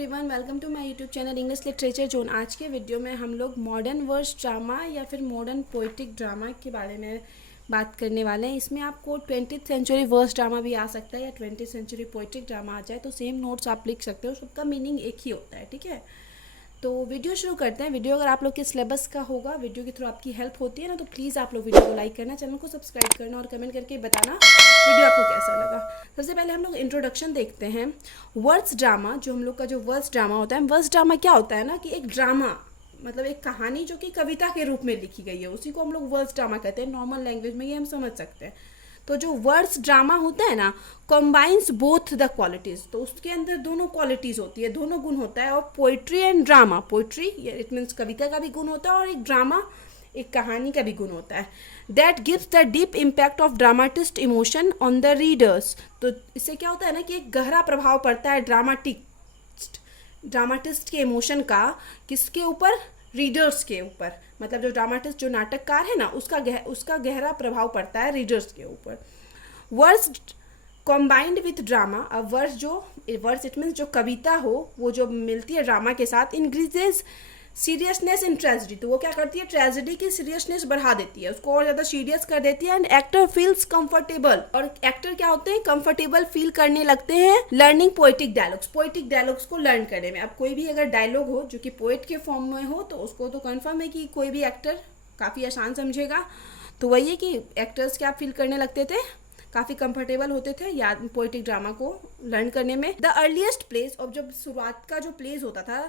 Everyone welcome to my YouTube channel English literature zone. आज के video में हम लोग मॉडर्न वर्स ड्रामा या फिर मॉडर्न पोइटिक ड्रामा के बारे में बात करने वाले हैं। इसमें आपको 20th सेंचुरी वर्स ड्रामा भी आ सकता है या 20th सेंचुरी पोइटिक ड्रामा आ जाए तो सेम नोट्स आप लिख सकते हो, सबका मीनिंग एक ही होता है। ठीक है, तो वीडियो शुरू करते हैं। वीडियो अगर आप लोग के सिलेबस का होगा, वीडियो के थ्रू आपकी हेल्प होती है ना, तो प्लीज़ आप लोग वीडियो को लाइक करना, चैनल को सब्सक्राइब करना और कमेंट करके बताना वीडियो आपको कैसा लगा। सबसे पहले हम लोग इंट्रोडक्शन देखते हैं। वर्ड्स ड्रामा, जो हम लोग का जो वर्ड्स ड्रामा होता है, वर्ड्स ड्रामा क्या होता है ना कि एक ड्रामा मतलब एक कहानी जो कि कविता के रूप में लिखी गई है, उसी को हम लोग वर्ड्स ड्रामा कहते हैं। नॉर्मल लैंग्वेज में ये हम समझ सकते हैं। तो जो वर्ड्स ड्रामा होता है ना, कॉम्बाइंस बोथ द क्वालिटीज, तो उसके अंदर दोनों क्वालिटीज होती है, दोनों गुण होता है। और poetry and drama, poetry it means कविता का भी गुण होता है और एक ड्रामा एक कहानी का भी गुण होता है। That gives the deep impact of dramatist emotion on the readers. तो इससे क्या होता है ना कि एक गहरा प्रभाव पड़ता है ड्रामाटिस्ट के इमोशन का, किसके ऊपर? रीडर्स के ऊपर। मतलब जो ड्रामाटिस्ट, जो नाटककार है ना, उसका गहरा प्रभाव पड़ता है रीडर्स के ऊपर। वर्ड्स कॉम्बाइंड विथ ड्रामा, अब वर्ड्स इट मीन्स जो कविता हो वो जो मिलती है ड्रामा के साथ, इंक्रीजेज सीरियसनेस इन ट्रेजेडी। तो वो क्या करती है? ट्रेजेडी की सीरियसनेस बढ़ा देती है, उसको और ज़्यादा सीरियस कर देती है। एंड एक्टर फील्स कंफर्टेबल, और एक्टर क्या होते हैं? कंफर्टेबल फील करने लगते हैं लर्निंग पोइटिक डायलॉग्स को लर्न करने में। अब कोई भी अगर डायलॉग हो जो कि पोइट के फॉर्म में हो तो उसको तो कन्फर्म है कि कोई भी एक्टर काफ़ी आसान समझेगा। तो वही है कि एक्टर्स क्या फील करने लगते थे? काफ़ी कंफर्टेबल होते थे या पोइटिक ड्रामा को लर्न करने में। द अर्लीस्ट प्लेस, और जब शुरुआत का जो प्लेस होता था,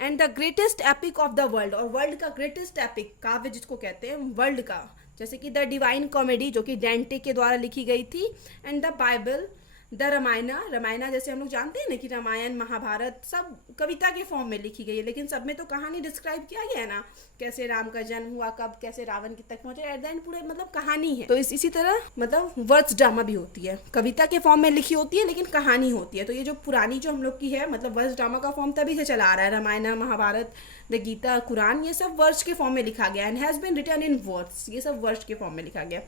and the greatest epic of the world, और वर्ल्ड का ग्रेटेस्ट एपिक, काव्य जिसको कहते हैं वर्ल्ड का, जैसे कि द डिवाइन कॉमेडी जो कि डेंटे के द्वारा लिखी गई थी, and the Bible, the Ramayana जैसे हम लोग जानते हैं ना कि रामायण महाभारत सब कविता के फॉर्म में लिखी गई है, लेकिन सब में तो कहानी डिस्क्राइब किया गया है ना, कैसे राम का जन्म हुआ, कब कैसे रावण की तक पहुंचे, एट द एंड पूरे मतलब कहानी है। तो इसी तरह मतलब वर्ड्स ड्रामा भी होती है, कविता के फॉर्म में लिखी होती है लेकिन कहानी होती है। तो ये जो पुरानी जो हम लोग की है, मतलब वर्ड्स ड्रामा का फॉर्म तभी से चला आ रहा है। रामायण महाभारत, द गीता, कुरान, ये सब वर्ड्स के फॉर्म में लिखा गया, and has been written in words, ये सब वर्ड्स के फॉर्म में लिखा गया।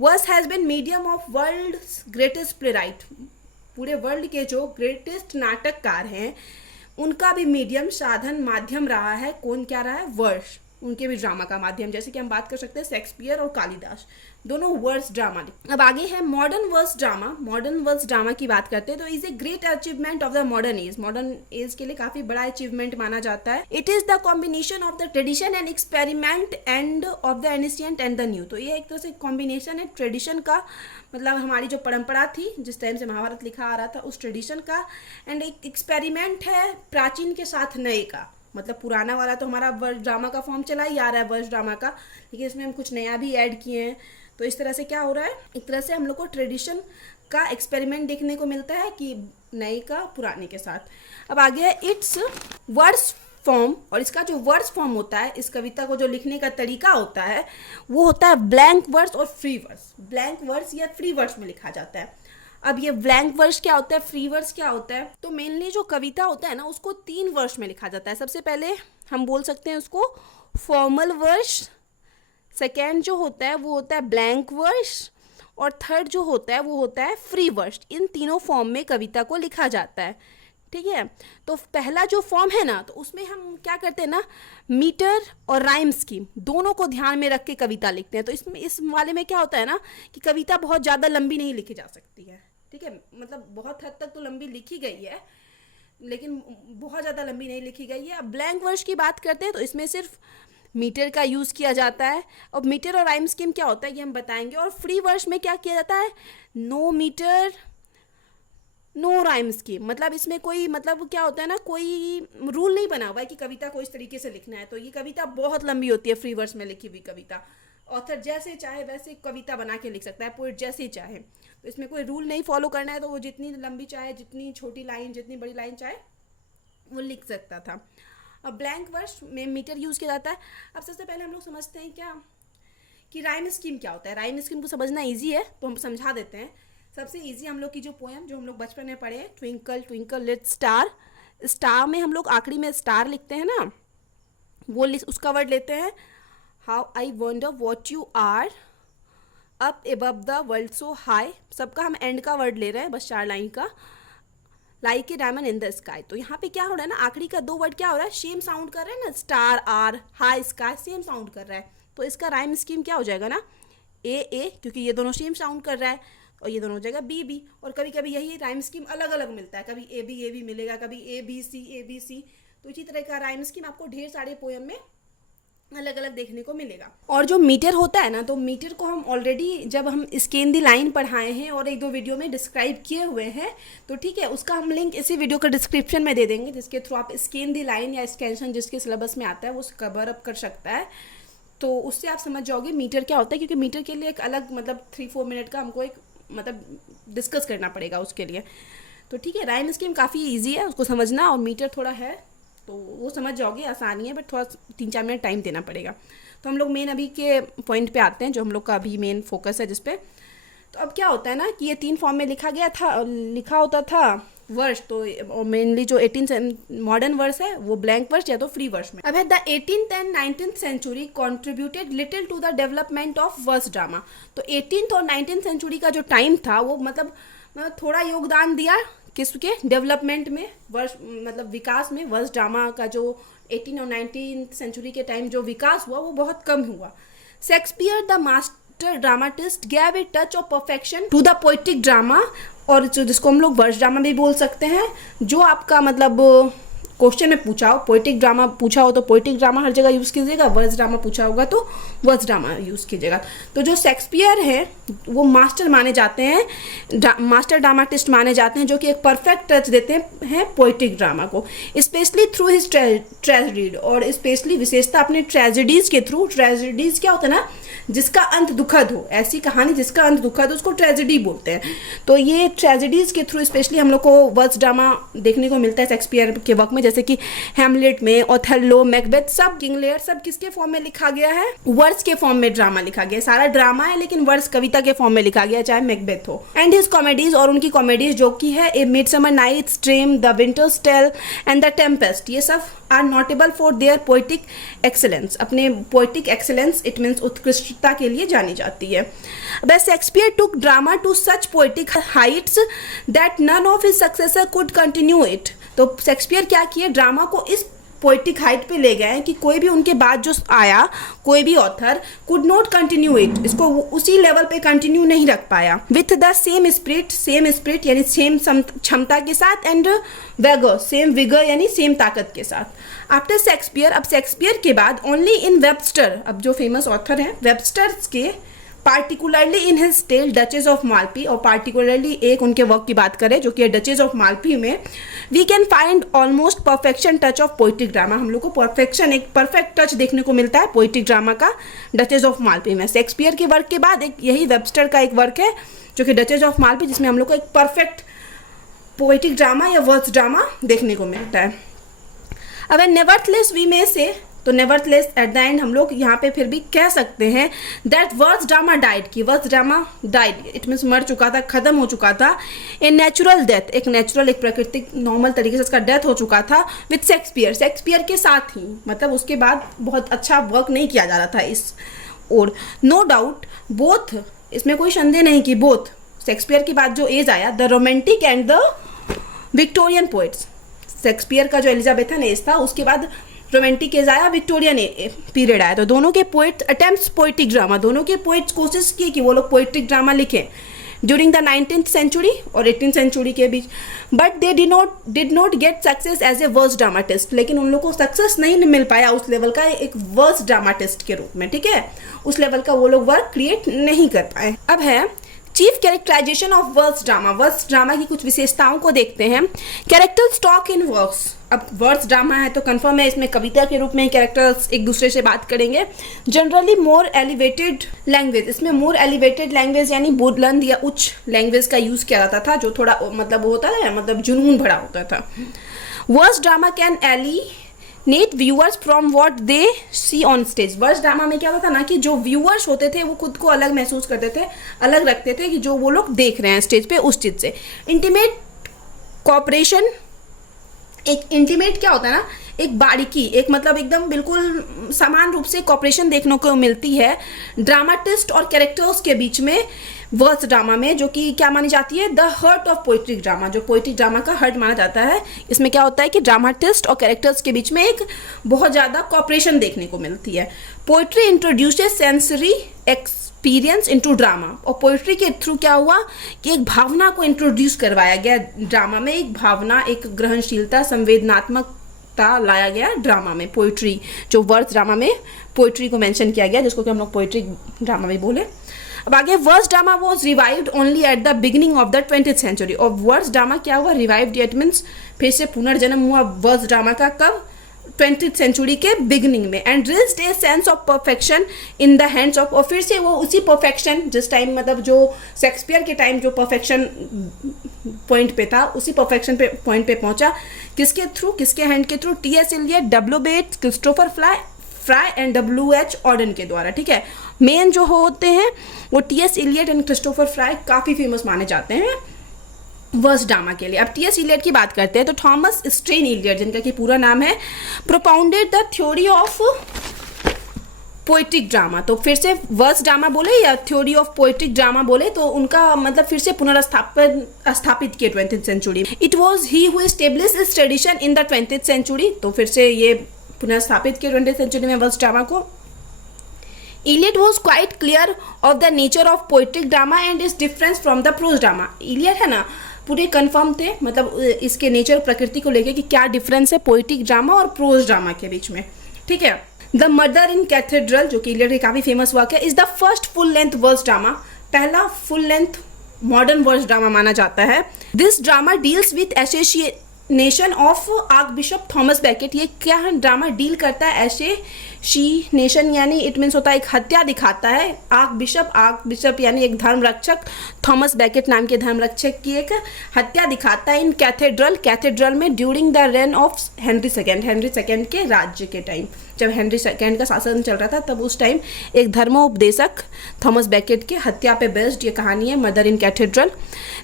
Words has been medium of world's greatest playwright, पूरे वर्ल्ड के जो ग्रेटेस्ट नाटककार हैं उनका भी मीडियम, साधन, माध्यम रहा है। कौन क्या रहा है? वर्ड्स, उनके भी ड्रामा का माध्यम। जैसे कि हम बात कर सकते हैं शेक्सपियर और कालिदास, दोनों वर्ड्स ड्रामा। अब आगे है modern words drama. Modern words drama की बात करते हैं तो is a great achievement of the modern age, modern age के लिए काफी बड़ा अचीवमेंट माना जाता है। It is the combination of the tradition and experiment end of the ancient and the new. तो ये एक तरह से कॉम्बिनेशन है ट्रेडिशन का, मतलब हमारी जो परंपरा थी जिस टाइम से महाभारत लिखा आ रहा था उस ट्रेडिशन का, एंड एक एक्सपेरिमेंट है प्राचीन के साथ नए का। मतलब पुराना वाला तो हमारा वर्ड ड्रामा का फॉर्म चला ही आ रहा है वर्ड ड्रामा का, लेकिन इसमें हम कुछ नया भी ऐड किए हैं। तो इस तरह से क्या हो रहा है, एक तरह से हम लोग को ट्रेडिशन का एक्सपेरिमेंट देखने को मिलता है कि नए का पुराने के साथ। अब आगे है इट्स वर्ड्स फॉर्म, और इसका जो वर्ड्स फॉर्म होता है, इस कविता को जो लिखने का तरीका होता है वो होता है ब्लैंक वर्ड्स और फ्री वर्ड्स। ब्लैंक वर्ड्स या फ्री वर्ड्स में लिखा जाता है। अब ये ब्लैंक वर्स क्या होता है, फ्री वर्स क्या होता है? तो मेनली जो कविता होता है ना उसको 3 वर्स में लिखा जाता है। सबसे पहले हम बोल सकते हैं उसको फॉर्मल वर्स, सेकेंड जो होता है वो होता है ब्लैंक वर्स, और थर्ड जो होता है वो होता है फ्री वर्स। इन तीनों फॉर्म में कविता को लिखा जाता है। ठीक है, तो पहला जो फॉर्म है ना, तो उसमें हम क्या करते हैं ना, मीटर और राइम स्कीम दोनों को ध्यान में रख के कविता लिखते हैं। तो इसमें इस वाले में क्या होता है ना कि कविता बहुत ज़्यादा लंबी नहीं लिखी जा सकती है। ठीक है, मतलब बहुत हद तक तो लंबी लिखी गई है लेकिन बहुत ज़्यादा लंबी नहीं लिखी गई है। अब ब्लैंक वर्स की बात करते हैं तो इसमें सिर्फ मीटर का यूज़ किया जाता है। अब मीटर और राइम स्कीम क्या होता है ये हम बताएंगे। और फ्री वर्स में क्या किया जाता है? No metre no rhyme scheme, मतलब इसमें कोई मतलब क्या होता है ना, कोई रूल नहीं बना हुआ है कि कविता को इस तरीके से लिखना है। तो ये कविता बहुत लंबी होती है, फ्री वर्स में लिखी हुई कविता। ऑथर जैसे चाहे वैसे कविता बना के लिख सकता है, पोइट जैसे चाहे। तो इसमें कोई रूल नहीं फॉलो करना है, तो वो जितनी लंबी चाहे, जितनी छोटी लाइन, जितनी बड़ी लाइन चाहे वो लिख सकता था। अब ब्लैंक वर्स में मीटर यूज़ किया जाता है। अब सबसे पहले हम लोग समझते हैं क्या कि राइम स्कीम क्या होता है। राइम स्कीम को समझना ईजी है तो हम समझा देते हैं। सबसे ईजी हम लोग की जो पोएम जो हम लोग बचपन में पढ़े हैं, twinkle twinkle little star, star में हम लोग आखिरी में स्टार लिखते हैं ना, वो उसका वर्ड लेते हैं how I wonder what you are up above the world so high. सबका हम एंड का वर्ड ले रहे हैं, बस 4 लाइन का। Like a diamond in the sky. तो यहाँ पे क्या हो रहा है ना, आखिरी का 2 वर्ड क्या हो रहा है, सेम साउंड कर रहे हैं ना, star are, high sky same sound कर रहा है। तो इसका राइम स्कीम क्या हो जाएगा ना, ए, क्योंकि ये दोनों सेम साउंड कर रहा है, और ये दोनों हो जाएगा बी। और कभी कभी यही राइम स्कीम अलग अलग मिलता है, कभी ए बी मिलेगा, कभी ए बी सी। तो इसी तरह का राइम स्कीम आपको ढेर सारे पोएम में अलग अलग देखने को मिलेगा। और जो मीटर होता है ना, तो मीटर को हम ऑलरेडी जब हम स्केन दी लाइन पढ़ाए हैं और 1-2 वीडियो में डिस्क्राइब किए हुए हैं, तो ठीक है, उसका हम लिंक इसी वीडियो के डिस्क्रिप्शन में दे देंगे, जिसके थ्रू आप स्केन दी लाइन या स्केंशन जिसके सिलेबस में आता है वो कवर अप कर सकता है। तो उससे आप समझ जाओगे मीटर क्या होता है, क्योंकि मीटर के लिए एक अलग मतलब 3-4 मिनट का हमको एक मतलब डिस्कस करना पड़ेगा उसके लिए। तो ठीक है, राइम स्कीम काफ़ी ईजी है उसको समझना, और मीटर थोड़ा है तो वो समझ जाओगे, आसानी है, बट थोड़ा 3-4 मिनट टाइम देना पड़ेगा। तो हम लोग मेन अभी के पॉइंट पे आते हैं, जो हम लोग का अभी मेन फोकस है जिस पे। तो अब क्या होता है ना कि ये 3 फॉर्म में लिखा होता था वर्ष। तो मेनली जो 18th मॉडर्न वर्स है वो ब्लैंक वर्स या तो फ्री वर्स में। अब है the 18th and 19th century contributed little to the development of verse drama. तो 18th और 19th सेंचुरी का जो टाइम था वो मतलब थोड़ा योगदान दिया किसके डेवलपमेंट में, वर्ष मतलब विकास में। वर्स ड्रामा का जो 18 और 19th सेंचुरी के टाइम जो विकास हुआ वो बहुत कम हुआ। Shakespeare the master dramatist gave a touch of perfection to the poetic drama, और जिसको हम लोग वर्स ड्रामा भी बोल सकते हैं। जो आपका मतलब क्वेश्चन में पूछा हो, पोएटिक ड्रामा पूछा हो तो पोएटिक ड्रामा हर जगह यूज़ कीजिएगा, वर्स ड्रामा पूछा होगा तो वर्स ड्रामा यूज़ कीजिएगा। तो जो शेक्सपियर है वो मास्टर माने जाते हैं, मास्टर ड्रामाटिस्ट माने जाते हैं, जो कि एक परफेक्ट टच देते हैं पोएटिक ड्रामा को, स्पेशली थ्रू हिज ट्रेजेडी, और स्पेशली विशेषता अपने ट्रेजेडीज़ के थ्रू। ट्रेजेडीज़ क्या होता है ना, जिसका अंत दुखद हो, ऐसी कहानी जिसका अंत दुखद हो उसको ट्रेजेडी बोलते हैं। तो ये ट्रेजेडीज़ के थ्रू स्पेशली हम लोग को वर्स ड्रामा देखने को मिलता है शेक्सपियर के वर्क में, जैसे कि हैमलेट में, ओथेलो, मैकबेथ, सब किंग लियर सब किसके फॉर्म में लिखा गया है, वर्स के फॉर्म में ड्रामा लिखा गया है। सारा ड्रामा है लेकिन वर्स कविता के फॉर्म में लिखा गया, चाहे मैकबेथ हो। एंड हिज कॉमेडीज, और उनकी कॉमेडीज जो कि है a midsummer night's dream, the winter's tale and the tempest, ये सब are notable for their poetic excellence. अपने पोएटिक एक्सेलेंस इट मीन्स उत्कृष्टता के लिए जानी जाती है। But Shakespeare took drama to such poetic heights that none of his successor could continue it. तो शेक्सपियर क्या किए, ड्रामा को इस पोएटिक हाइट पे ले गए हैं कि कोई भी उनके बाद जो आया, कोई भी author could not continue it, इसको उसी लेवल पे कंटिन्यू नहीं रख पाया। विथ द सेम स्पिरिट यानी सेम क्षमता के साथ, एंड वेगर सेम विगर यानी सेम ताकत के साथ। आफ्टर शेक्सपियर, अब शेक्सपियर के बाद ओनली इन वेबस्टर, अब जो फेमस ऑथर हैं वेबस्टर्स के, particularly in his tale duchess of Malfi, और पार्टिकुलरली एक उनके वर्क की बात करें जो कि डचेस ऑफ मालपी में, we can find almost perfection touch of poetic drama. हम लोग को परफेक्शन, एक परफेक्ट टच देखने को मिलता है पोएटिक ड्रामा का डचेस ऑफ मालपी में। शेक्सपियर के वर्क के बाद एक यही वेबस्टर का एक वर्क है जो कि डचेस ऑफ मालपी, जिसमें हम लोग को एक परफेक्ट पोएटिक ड्रामा या वर्स ड्रामा देखने को मिलता है। अब नेवरथलेस वी में से, तो नेवरथलेस एट द एंड हम लोग यहाँ पे फिर भी कह सकते हैं दैट वर्स ड्रामा डाइड, की verse drama died it means मर चुका था, खत्म हो चुका था। ए नेचुरल डेथ, एक नेचुरल, एक प्राकृतिक नॉर्मल तरीके से उसका डेथ हो चुका था विथ शेक्सपियर, शेक्सपियर के साथ ही, मतलब उसके बाद बहुत अच्छा वर्क नहीं किया जा रहा था इस। और नो डाउट बोथ, इसमें कोई संदेह नहीं कि बोथ शेक्सपियर के बाद जो एज आया, the romantic and the Victorian poets, Shakespeare का जो एलिजाबेथन एज था उसके बाद रोमांटिक एज आया, विक्टोरियन पीरियड आया। तो दोनों के पोइट अटेम्प्ट्स पोइटिक ड्रामा, दोनों के पोइट्स कोशिश की कि वो लोग पोइटिक ड्रामा लिखें ड्यूरिंग द 19th सेंचुरी और 18th सेंचुरी के बीच, but they did not get success as a verse dramatist. लेकिन उन लोग को सक्सेस नहीं मिल पाया उस लेवल का एक वर्स ड्रामाटिस्ट के रूप में, ठीक है, उस लेवल का वो लोग वर्क क्रिएट नहीं कर पाए। अब है chief characterization of verse drama, verse drama की कुछ विशेषताओं को देखते हैं। कैरेक्टर स्टॉक इन वर्क्स, अब वर्स ड्रामा है तो कंफर्म है इसमें कविता के रूप में कैरेक्टर्स एक दूसरे से बात करेंगे। जनरली मोर एलिवेटेड लैंग्वेज, इसमें मोर एलिवेटेड लैंग्वेज यानी बुलंद या उच्च लैंग्वेज का यूज किया जाता था, जो थोड़ा मतलब होता है मतलब जुनून भरा होता था। Verse drama can net viewers from what they see on stage. Verse drama में क्या होता था ना कि जो व्यूअर्स होते थे वो खुद को अलग महसूस करते थे, अलग रखते थे कि जो वो लोग देख रहे हैं स्टेज पे उस चीज़ से। इंटीमेट कॉपरेशन, एक इंटीमेट क्या होता है ना, एक बारीकी, एक मतलब एकदम बिल्कुल समान रूप से कॉपरेशन देखने को मिलती है ड्रामाटिस्ट और कैरेक्टर्स के बीच में वर्स ड्रामा में, जो कि क्या मानी जाती है, the heart of poetic drama, जो पोइट्रिक ड्रामा का हार्ट माना जाता है। इसमें क्या होता है कि ड्रामाटिस्ट और कैरेक्टर्स के बीच में एक बहुत ज़्यादा कॉपरेशन देखने को मिलती है। Poetry introduces sensory experience into drama, और पोइट्री के थ्रू क्या हुआ कि एक भावना को इंट्रोड्यूस करवाया गया ड्रामा में, एक भावना, एक ग्रहणशीलता, संवेदनात्मकता लाया गया ड्रामा में। पोइट्री, जो वर्स ड्रामा में पोइट्री को मेंशन किया गया, जिसको कि हम लोग पोइट्री ड्रामा भी बोले। अब आगे, verse drama was revived only at the beginning of the 20th century. और वर्स ड्रामा क्या हुआ, रिवाइव्ड, इट मीन्स फिर से पुनर्जन्म हुआ वर्स ड्रामा का, कब, 20th सेंचुरी के बिगिनिंग में। And reached a sense of perfection in the hands of, और फिर से वो उसी परफेक्शन जिस टाइम, मतलब जो शेक्सपियर के टाइम जो परफेक्शन पॉइंट पे था, उसी परफेक्शन पे पॉइंट पे पहुंचा, किसके थ्रू, किसके हैंड के through, T S. Eliot, W. Yeats, Christopher Fry and W.H. Auden के द्वारा। ठीक है, मेन जो होते हैं वो T S. Eliot and Christopher Fry काफ़ी फेमस माने जाते हैं वर्स ड्रामा के लिए। अब टी.एस. इलियट की बात करते हैं तो थॉमस स्ट्रेन इलियट, जिनका कि पूरा नाम है, propounded the theory of poetic drama. तो फिर से वर्स ड्रामा बोले या थ्योरी ऑफ पोइट्रिक ड्रामा बोले, तो उनका मतलब फिर से स्थापित किए 20th century. It was he who established this tradition in the 20th century. तो फिर से ये पुनर्स्थापित किए 20th सेंचुरी में वर्स ड्रामा को। Eliot was quite clear of the nature of poetic drama and is difference from the prose drama. Eliot है ना, पूरे कंफर्म थे, मतलब इसके नेचर, प्रकृति को लेके कि क्या डिफरेंस है पोइट्रिक ड्रामा और प्रोज ड्रामा के बीच में। ठीक है, द मर्डर इन कैथेड्रल, जो कि इलियट की काफ़ी फेमस वर्क है, is the first full length verse drama, पहला full length modern verse drama माना जाता है। This drama deals with association of archbishop Thomas Becket. ये क्या ड्रामा डील करता है, एसोसिएशन यानी इट मीन्स होता है एक हत्या दिखाता है, आर्कबिशप यानी एक धर्मरक्षक, थॉमस बैकेट नाम के धर्मरक्षक की एक हत्या दिखाता है इन कैथेड्रल में during the rain of Henry second के राज्य के टाइम, जब हेनरी सेकेंड का शासन चल रहा था, तब उस टाइम एक धर्मोपदेशक थॉमस बैकेट के हत्या पे बेस्ड ये कहानी है, murder in cathedral.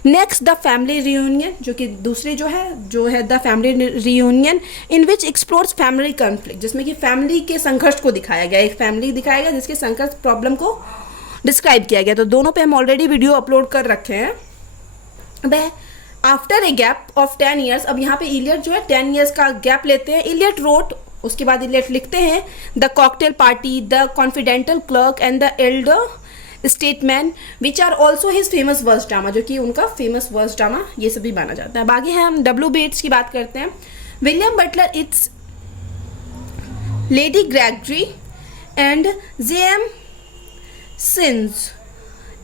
Next the family reunion, जो कि दूसरी जो है the family reunion in which explores family conflict, जिसमें कि फैमिली के संघर्ष को दिखाया गया, एक फैमिली दिखाया गया जिसके संघर्ष प्रॉब्लम को डिस्क्राइब किया गया। तो दोनों पे हम ऑलरेडी वीडियो अपलोड कर रखे हैं। अब after a gap of 10 years, अब यहाँ पे इलियट जो है 10 ईयर्स का गैप लेते हैं। इलियट रोट, उसके बाद इलियट लिखते हैं the cocktail party, the confidential clerk and the elder statesman which are also his famous verse drama, जो कि उनका फेमस वर्स ड्रामा ये सभी माना जाता है। अब आगे है हम W. बेट्स की बात करते हैं। William Butler, it's Lady Gregory and J.M. Synge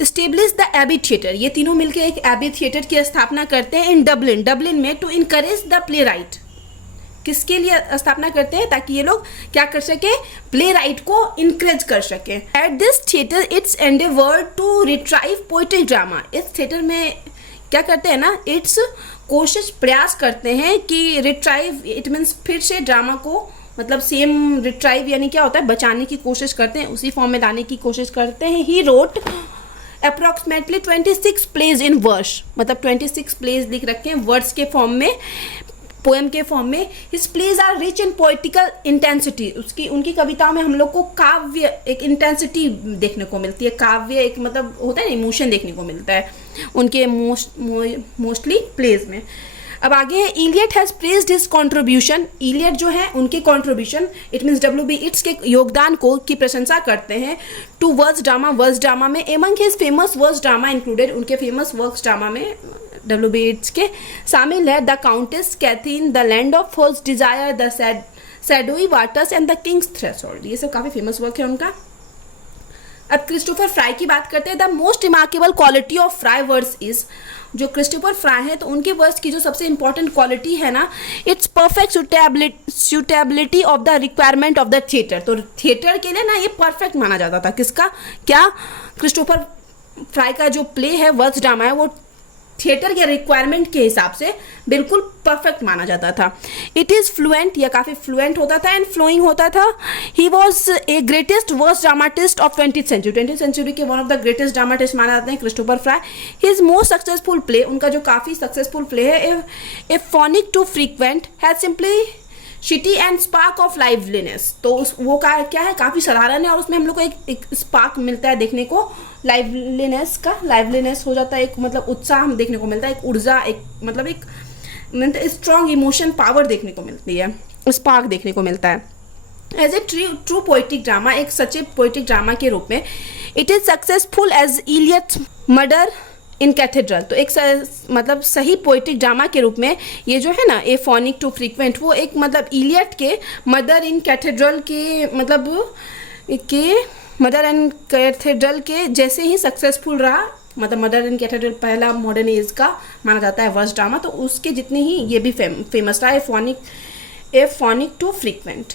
establish the Abbey theatre, ये तीनों मिलकर एक एबी थिएटर की स्थापना करते हैं इन डबलिन में to encourage the playwright. किसके लिए स्थापना करते हैं, ताकि ये लोग क्या कर सके, प्ले राइट को इनकरेज कर सके। At this theatre its endeavour to retrieve poetic drama, इस थिएटर में क्या करते हैं ना, इट्स कोशिश प्रयास करते हैं कि रिट्राइव, इट मीन्स फिर से ड्रामा को, मतलब सेम रिट्राइव यानी क्या होता है, बचाने की कोशिश करते हैं, उसी फॉर्म में लाने की कोशिश करते हैं। He wrote approximately 26 plays in verse, मतलब 26 प्लेज लिख रखे हैं वर्ड्स के फॉर्म में, पोएम के फॉर्म में। His plays are rich in poetical intensity, उनकी कविताओं में हम लोग को काव्य, एक इंटेंसिटी देखने को मिलती है, काव्य एक मतलब होता है ना, इमोशन देखने को मिलता है उनके मोस्टली प्लेज में। अब आगे है, Eliot has praised his contribution, Eliot जो है उनके contribution, it means W. Yeats के योगदान को की प्रशंसा करते हैं टू वर्स ड्रामा में। Among his famous verse drama included, उनके फेमस वर्स ड्रामा में W. बेट्स के शामिल है the Countess Cathleen, the land of first desire, the shadowy waters and the king's threshold, ये सब काफ़ी फेमस वर्क है उनका। अब क्रिस्टोफर फ्राई की बात करते हैं। The most remarkable quality of Fry verse is, जो क्रिस्टोफर फ्राई है तो उनके वर्स की जो सबसे इंपॉर्टेंट क्वालिटी है ना, it's perfect suitability of the requirement of the theatre. तो थिएटर के लिए ना ये परफेक्ट माना जाता था, किसका, क्या, क्रिस्टोफर फ्राई का जो प्ले है, वर्स ड्रामा है, वो थिएटर के रिक्वायरमेंट के हिसाब से बिल्कुल परफेक्ट माना जाता था। इट इज़ फ्लुएंट, या काफ़ी फ्लुएंट होता था एंड फ्लोइंग होता था। He was a greatest verse dramatist of 20th century के one of the greatest dramatist माना जाते हैं Christopher Fry. His most successful play, उनका जो काफ़ी सक्सेसफुल प्ले है, a phoenix too frequent, has simplicity and sparkle of liveliness, तो उस वो क्या है, काफ़ी साधारण है और उसमें हम लोग को एक स्पार्क मिलता है देखने को, लाइवलीनेस हो जाता है, एक मतलब उत्साह हम देखने को मिलता है, एक ऊर्जा, एक मतलब एक स्ट्रॉन्ग इमोशन पावर देखने को मिलती है, स्पार्क देखने को मिलता है। As a true poetic drama, एक सच्चे पोइटिक ड्रामा के रूप में, it is successful as Eliot murder in cathedral, तो एक मतलब सही पोइटिक ड्रामा के रूप में ये जो है ना, ए फोनिक टू फ्रीक्वेंट, वो एक मतलब इलियट के मदर इन कैथेड्रल के मतलब के मदर एंड कैथेड्रल के जैसे ही सक्सेसफुल रहा, मतलब मदर इन कैथेड्रल पहला मॉडर्न एज का माना जाता है वर्स्ट ड्रामा, तो उसके जितने ही ये भी फेमस रहा, a phoenix too frequent.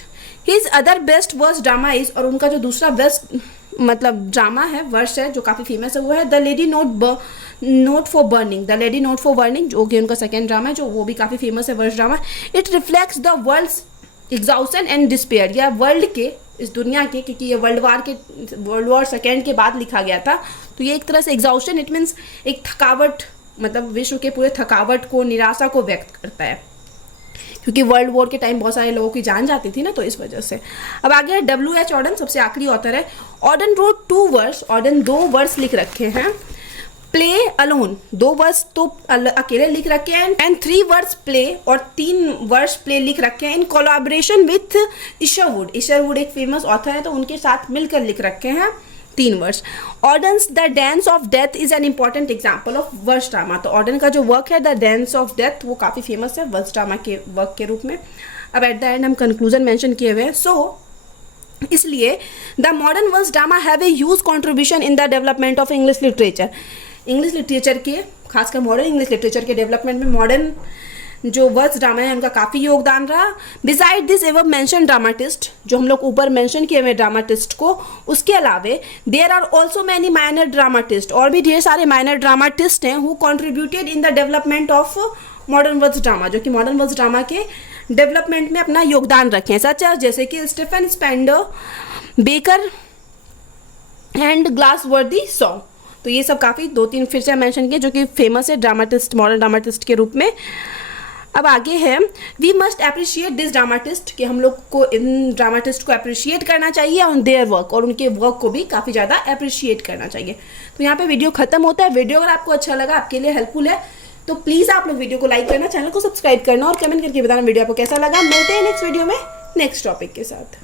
His other best verse drama is, और उनका जो दूसरा बेस्ट मतलब ड्रामा है, वर्ष है जो काफ़ी फेमस है, वो है the lady note for burning, the lady note for burning, जो कि उनका सेकेंड ड्रामा है, जो वो भी काफ़ी फेमस है verse drama. It reflects the world's exhaustion and despair, या वर्ल्ड के, इस दुनिया के, क्योंकि ये वर्ल्ड वॉर सेकेंड के बाद लिखा गया था, तो ये एक तरह से एग्जॉशन, इट मीन्स एक थकावट, मतलब विश्व के पूरे थकावट को, निराशा को व्यक्त करता है, क्योंकि वर्ल्ड वॉर के टाइम बहुत सारे लोगों की जान जाती थी ना, तो इस वजह से। अब आगे है W.H. ऑर्डन, सबसे आखिरी ऑथर है। Auden wrote 2 verse, Auden 2 verse लिख रखे हैं। प्ले अलोन, 2 वर्स तो अकेले लिख रखे हैं, एंड 3 वर्स प्ले, और 3 वर्स प्ले लिख रखे हैं इन कोलैबोरेशन विथ इशरवुड, इशरवुड एक फेमस ऑथर है, तो उनके साथ मिलकर लिख रखे हैं 3 verse. Auden's the dance of death is an important example of verse drama, तो ऑर्डन का जो वर्क है द डांस ऑफ डेथ, वो काफ़ी फेमस है वर्स्ट ड्रामा के वर्क के रूप में। अब एट द एंड हम कंक्लूजन मेंशन किए हुए हैं। सो इसलिए the modern verse drama have a huge contribution in the development of English literature, English literature के, खासकर मॉडर्न इंग्लिश लिटरेचर के डेवलपमेंट में मॉडर्न जो वर्स्ट ड्रामा है उनका काफ़ी योगदान रहा। Beside this ever mention dramatist, जो हम लोग ऊपर मेंशन किए हुए ड्रामाटिस्ट को, उसके अलावे there are also many minor dramatist, और भी ढेर सारे माइनर ड्रामाटिस्ट हैं who contributed in the development of modern verse drama, जो कि मॉडर्न वर्स्ट ड्रामा के डेवलपमेंट में अपना योगदान रखें, सच जैसे कि Stephen Spender, Baker and Galsworthy Shaw, तो ये सब काफ़ी 2-3 फिर से मेंशन किए जो कि फेमस है ड्रामाटिस्ट, मॉडर्न ड्रामाटिस्ट के रूप में। अब आगे है we must appreciate this dramatist, कि हम लोग को इन ड्रामाटिस्ट को अप्रिशिएट करना चाहिए ऑन देयर वर्क, और उनके वर्क को भी काफ़ी ज़्यादा अप्रिशिएट करना चाहिए। तो यहाँ पे वीडियो खत्म होता है। वीडियो अगर आपको अच्छा लगा, आपके लिए हेल्पफुल है, तो प्लीज़ आप लोग वीडियो को लाइक करना, चैनल को सब्सक्राइब करना और कमेंट करके बताना वीडियो आपको कैसा लगा। मिलते हैं नेक्स्ट वीडियो में नेक्स्ट टॉपिक के साथ।